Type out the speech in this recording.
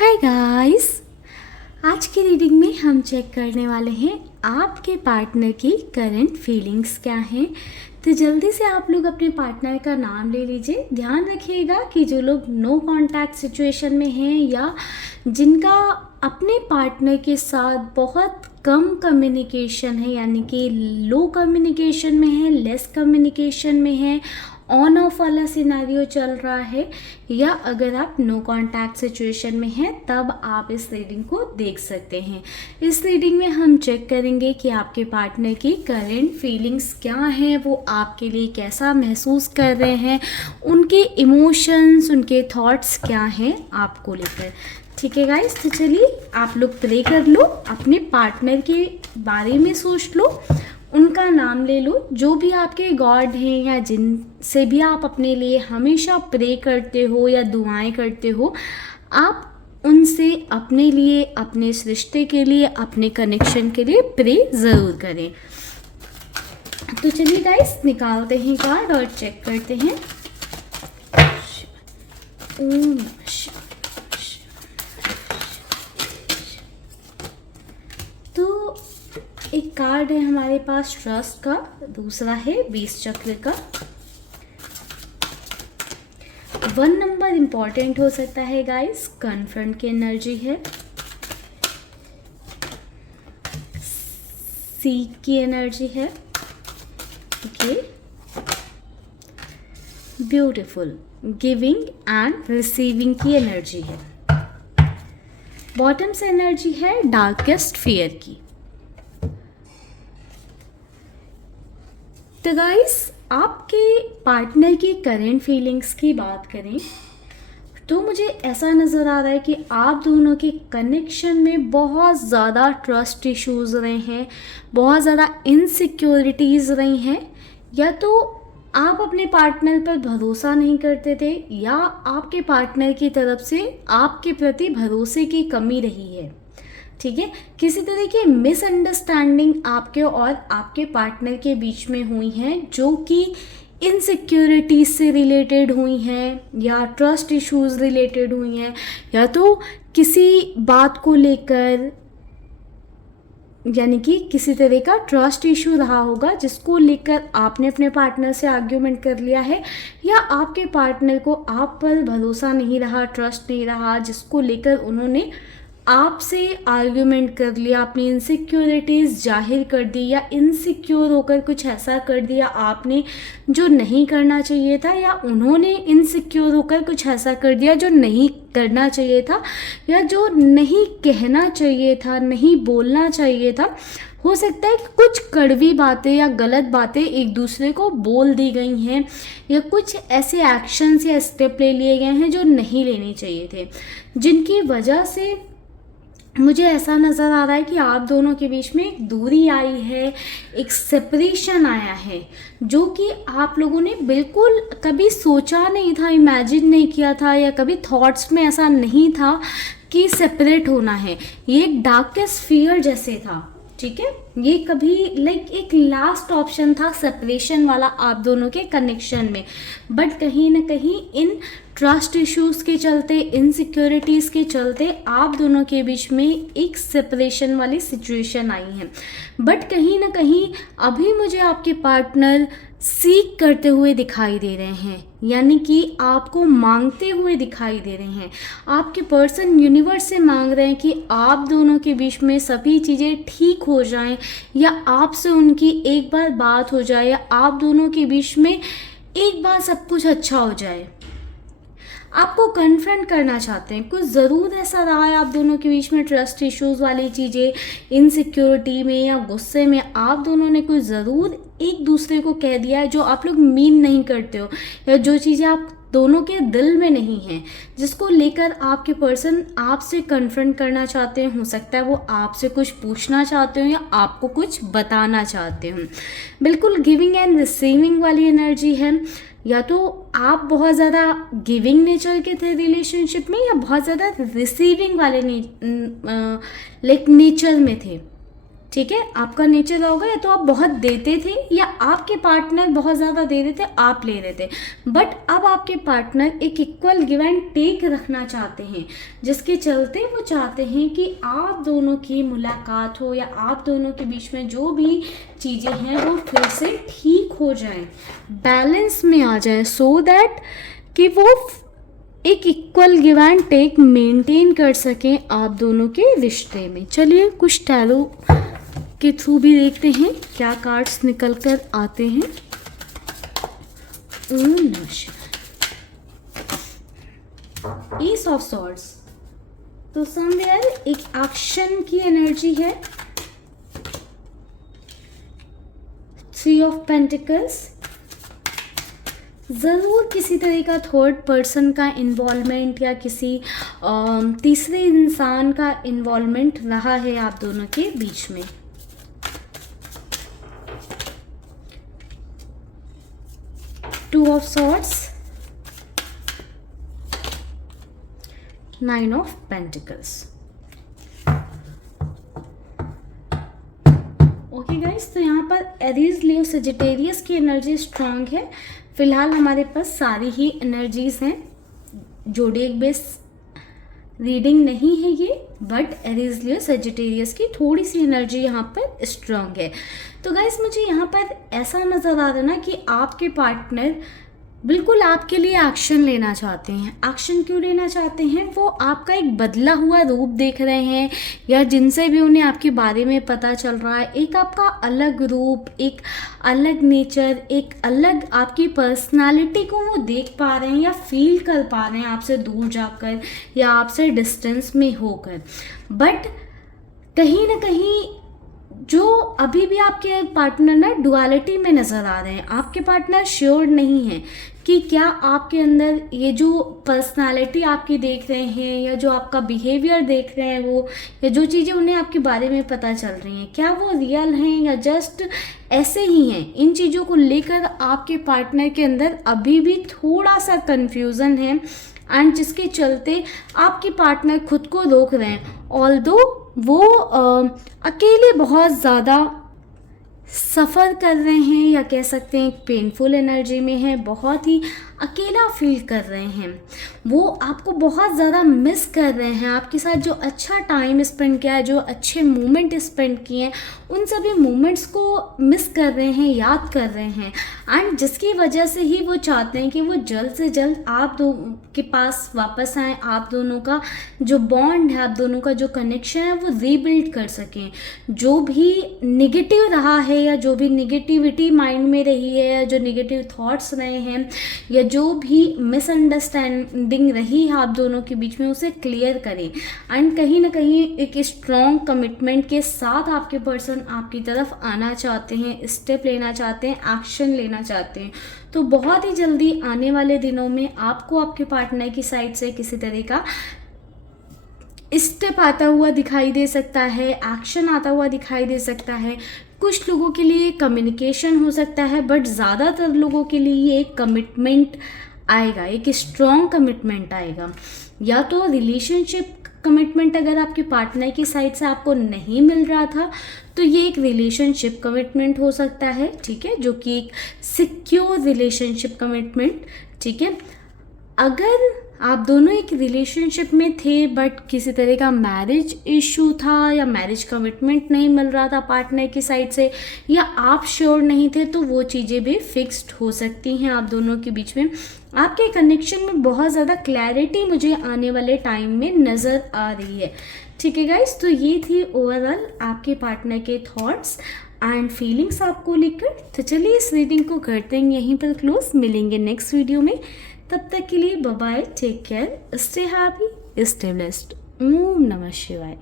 Hi guys. आज की reading में हम चेक करने वाले हैं आपके पार्टनर की करंट फीलिंग्स क्या हैं। तो जल्दी से आप लोग अपने पार्टनर का नाम ले लीजिए। ध्यान रखिएगा कि जो लोग नो कांटेक्ट सिचुएशन में हैं या जिनका अपने पार्टनर के साथ बहुत कम कम्युनिकेशन है, यानी कि लो कम्युनिकेशन में है, लेस कम्युनिकेशन में है, ऑन ऑफ वाला सिनेरियो चल रहा है, या अगर आप नो कांटेक्ट सिचुएशन में हैं तब आप इस रीडिंग को देख सकते हैं। इस रीडिंग में हम चेक करेंगे कि आपके पार्टनर की करंट फीलिंग्स क्या हैं, वो आपके लिए कैसा महसूस कर रहे हैं, उनके इमोशंस, उनके थॉट्स क्या हैं आपको लेकर। ठीक है गाइस, तो चलिए आप लोग प्रे कर लो, अपने पार्टनर के बारे में सोच लो, उनका नाम ले लो, जो भी आपके गॉड हैं या जिनसे भी आप अपने लिए हमेशा प्रे करते हो या दुआएं करते हो, आप उनसे अपने लिए, अपने इस रिश्ते के लिए, अपने कनेक्शन के लिए प्रे ज़रूर करें। तो चलिए गाइस, निकालते हैं कार्ड और चेक करते हैं। ओम शिव। तो एक कार्ड है हमारे पास ट्रस्ट का, दूसरा है 20 चक्र का। 1 नंबर इंपॉर्टेंट हो सकता है गाइस, कन्फ्रंट की एनर्जी है। सीक की एनर्जी है। Okay, beautiful, giving and receiving की एनर्जी है। बॉटम से एनर्जी है डार्केस्ट फियर की। तो गाइस, आपके पार्टनर की करंट फीलिंग्स की बात करें तो मुझे ऐसा नज़र आ रहा है कि आप दोनों के कनेक्शन में बहुत ज़्यादा ट्रस्ट इश्यूज़ रहे हैं, बहुत ज़्यादा इनसिक्योरिटीज़ रही हैं, या तो आप अपने पार्टनर पर भरोसा नहीं करते थे या आपके पार्टनर की तरफ से आपके प्रति भरोसे की कमी रही है। ठीक है, किसी तरह की मिसअंडरस्टैंडिंग आपके और आपके पार्टनर के बीच में हुई हैं, जो कि इनसिक्योरिटीज से रिलेटेड हुई हैं या ट्रस्ट इश्यूज रिलेटेड हुई हैं, या तो किसी बात को लेकर, यानी कि किसी तरह का ट्रस्ट इशू रहा होगा जिसको लेकर आपने अपने पार्टनर से आर्ग्यूमेंट कर लिया है, या आपके पार्टनर को आप पर भरोसा नहीं रहा, ट्रस्ट नहीं रहा, जिसको लेकर उन्होंने आपसे आर्ग्यूमेंट कर लिया, अपनी इनसिक्योरिटीज़ जाहिर कर दी, या इनसिक्योर होकर कुछ ऐसा कर दिया आपने जो नहीं करना चाहिए था, या उन्होंने इनसिक्योर होकर कुछ ऐसा कर दिया जो नहीं करना चाहिए था, या जो नहीं कहना चाहिए था, नहीं बोलना चाहिए था। हो सकता है कि कुछ कड़वी बातें या गलत बातें एक दूसरे को बोल दी गई हैं, या कुछ ऐसे एक्शंस या स्टेप ले लिए गए हैं जो नहीं लेने चाहिए थे, जिनकी वजह से मुझे ऐसा नज़र आ रहा है कि आप दोनों के बीच में एक दूरी आई है, एक सेपरेशन आया है, जो कि आप लोगों ने बिल्कुल कभी सोचा नहीं था, इमेजिन नहीं किया था, या कभी थॉट्स में ऐसा नहीं था कि सेपरेट होना है। ये एक डार्केस्ट फियर जैसे था। ठीक है, ये कभी एक लास्ट ऑप्शन था सेपरेशन वाला आप दोनों के कनेक्शन में, बट कहीं ना कहीं इन ट्रस्ट इश्यूज़ के चलते, इनसिक्योरिटीज़ के चलते आप दोनों के बीच में एक सेपरेशन वाली सिचुएशन आई है। बट कहीं ना कहीं अभी मुझे आपके पार्टनर सीख करते हुए दिखाई दे रहे हैं, यानी कि आपको मांगते हुए दिखाई दे रहे हैं। आपके पर्सन यूनिवर्स से मांग रहे हैं कि आप दोनों के बीच में सभी चीज़ें ठीक हो जाएं, या आपसे उनकी एक बार बात हो जाए, या आप दोनों के बीच में एक बार सब कुछ अच्छा हो जाए। आपको कन्फ्रंट करना चाहते हैं, कुछ ज़रूर ऐसा रहा है आप दोनों के बीच में, ट्रस्ट इश्यूज़ वाली चीज़ें, इनसिक्योरिटी में या गुस्से में आप दोनों ने कुछ ज़रूर एक दूसरे को कह दिया है जो आप लोग मीन नहीं करते हो, या जो चीज़ें आप दोनों के दिल में नहीं हैं, जिसको लेकर आपके पर्सन आपसे कन्फ्रंट करना चाहते हैं। हो सकता है वो आपसे कुछ पूछना चाहते हो या आपको कुछ बताना चाहते हो। बिल्कुल गिविंग एंड रिसीविंग वाली एनर्जी है, या तो आप बहुत ज़्यादा गिविंग नेचर के थे रिलेशनशिप में, या बहुत ज़्यादा रिसीविंग वाले नेचर में थे। ठीक है, आपका नेचर होगा या तो आप बहुत देते थे या आपके पार्टनर बहुत ज़्यादा दे रहे थे, आप ले रहे थे। बट अब आपके पार्टनर एक इक्वल गिव एंड टेक रखना चाहते हैं, जिसके चलते वो चाहते हैं कि आप दोनों की मुलाकात हो या आप दोनों के बीच में जो भी चीज़ें हैं वो फिर से ठीक हो जाएं, बैलेंस में आ जाए, सो दैट कि वो एक equal give and take maintain कर सकें आप दोनों के रिश्ते में। चलिए कुछ टैरो के थ्रू भी देखते हैं क्या कार्ड्स निकल कर आते हैं। ओम नमः शिवाय। एस ऑफ सॉर्ड्स, तो समवेयर एक एक्शन की एनर्जी है। थ्री ऑफ पेंटिकल्स, ज़रूर किसी तरह का थर्ड पर्सन का इन्वॉल्वमेंट या किसी तीसरे इंसान का इन्वॉल्वमेंट रहा है आप दोनों के बीच में। Two of swords, nine of pentacles. Okay guys, तो यहाँ पर एरीज, लियो, सजिटेरियस की एनर्जी स्ट्रांग है। फिलहाल हमारे पास सारी ही एनर्जीज हैं, जोडिएक बेस रीडिंग नहीं है ये, बट एरीज, लियो, सजिटेरियस की थोड़ी सी एनर्जी यहाँ पर स्ट्रांग है। तो गाइस मुझे यहाँ पर ऐसा नज़र आ रहा है ना कि आपके पार्टनर बिल्कुल आपके लिए एक्शन लेना चाहते हैं। एक्शन क्यों लेना चाहते हैं? वो आपका एक बदला हुआ रूप देख रहे हैं, या जिनसे भी उन्हें आपके बारे में पता चल रहा है, एक आपका अलग रूप, एक अलग नेचर, एक अलग आपकी पर्सनालिटी को वो देख पा रहे हैं या फील कर पा रहे हैं आपसे दूर जाकर या आपसे डिस्टेंस में होकर। बट कहीं ना कहीं जो अभी भी आपके पार्टनर ना डुअलिटी में नज़र आ रहे हैं। आपके पार्टनर श्योर नहीं है कि क्या आपके अंदर ये जो पर्सनालिटी आपकी देख रहे हैं या जो आपका बिहेवियर देख रहे हैं वो, या जो चीज़ें उन्हें आपके बारे में पता चल रही हैं, क्या वो रियल हैं या जस्ट ऐसे ही हैं। इन चीज़ों को लेकर आपके पार्टनर के अंदर अभी भी थोड़ा सा कन्फ्यूज़न है, एंड जिसके चलते आपके पार्टनर खुद को रोक रहे हैं। ऑल्दो वो अकेले बहुत ज़्यादा सफ़र कर रहे हैं, या कह सकते हैं पेनफुल एनर्जी में है, बहुत ही अकेला फील कर रहे हैं। वो आपको बहुत ज़्यादा मिस कर रहे हैं, आपके साथ जो अच्छा टाइम स्पेंड किया है, जो अच्छे मोमेंट स्पेंड किए हैं, उन सभी मोमेंट्स को मिस कर रहे हैं, याद कर रहे हैं। एंड जिसकी वजह से ही वो चाहते हैं कि वो जल्द से जल्द आप दो के पास वापस आएँ, आप दोनों का जो बॉन्ड है, आप दोनों का जो कनेक्शन है वो रीबिल्ड कर सकें। जो भी निगेटिव रहा है या जो भी निगेटिविटी माइंड में रही है या जो निगेटिव थॉट्स रहे हैं या जो भी मिसअंडरस्टैंडिंग रही है आप दोनों के बीच में, उसे क्लियर करें। एंड कहीं ना कहीं एक स्ट्रॉन्ग कमिटमेंट के साथ आपके पर्सन आपकी तरफ आना चाहते हैं, स्टेप लेना चाहते हैं, एक्शन लेना चाहते हैं। तो बहुत ही जल्दी आने वाले दिनों में आपको आपके पार्टनर की साइड से किसी तरह का स्टेप आता हुआ दिखाई दे सकता है, एक्शन आता हुआ दिखाई दे सकता है। कुछ लोगों के लिए कम्युनिकेशन हो सकता है, बट ज़्यादातर लोगों के लिए ये एक कमिटमेंट आएगा, एक स्ट्रॉन्ग कमिटमेंट आएगा। या तो रिलेशनशिप कमिटमेंट अगर आपके पार्टनर की साइड से आपको नहीं मिल रहा था तो ये एक रिलेशनशिप कमिटमेंट हो सकता है, ठीक है, जो कि एक सिक्योर रिलेशनशिप कमिटमेंट, ठीक है। अगर आप दोनों एक रिलेशनशिप में थे बट किसी तरह का मैरिज इशू था या मैरिज कमिटमेंट नहीं मिल रहा था पार्टनर की साइड से, या आप श्योर नहीं थे, तो वो चीज़ें भी फिक्स्ड हो सकती हैं आप दोनों के बीच में। आपके कनेक्शन में बहुत ज़्यादा क्लैरिटी मुझे आने वाले टाइम में नज़र आ रही है, ठीक है गाइस। तो ये थी ओवरऑल आपके पार्टनर के थॉट्स एंड फीलिंग्स आपको लेकर। तो चलिए इस रीडिंग को करते हैं यहीं पर क्लोज, मिलेंगे नेक्स्ट वीडियो में। तब तक के लिए bye bye, take care, stay happy, stay blessed. ओम नमः शिवाय।